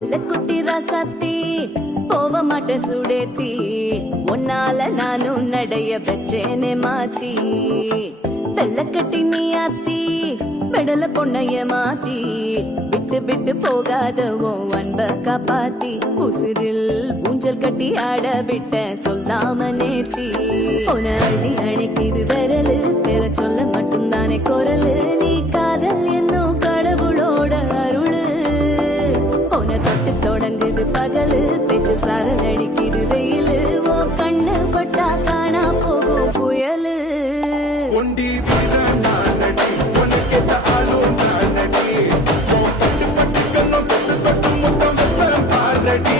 குட்டி ராசாத்தி போவ மாட்ட சுடேத்தி உன்னால நானும் நடைய பெற்றேனே மாத்தி வெள்ள கட்டி நீ ஆத்தி பெடல பொண்ணைய மாத்தி விட்டு விட்டு போகாத உன் அன்ப காப்பாத்தி உசிரில் ஊஞ்சல் கட்டி ஆட விட்ட சொல்லாம நேத்தி உன அள்ளி அணைக்குது விரலு பெற சொல்ல மட்டும்தானே குரலு நீ காதல் என்னும் கடவுளோட அருளு உன தொட்டு தொடங்குது பகலு பேச்சு சாரல் அடிக்குது வெயிலு ஓ கண்ணு பட்டா காணா போகும் புயலு ஒண்டி வீரன் நானடி உனக்கேத்த ஆளும் நானடி பட்டு பட்டு கண்ணம் தொட்டு தொட்டு முத்தம் வெப்பம் பாரடி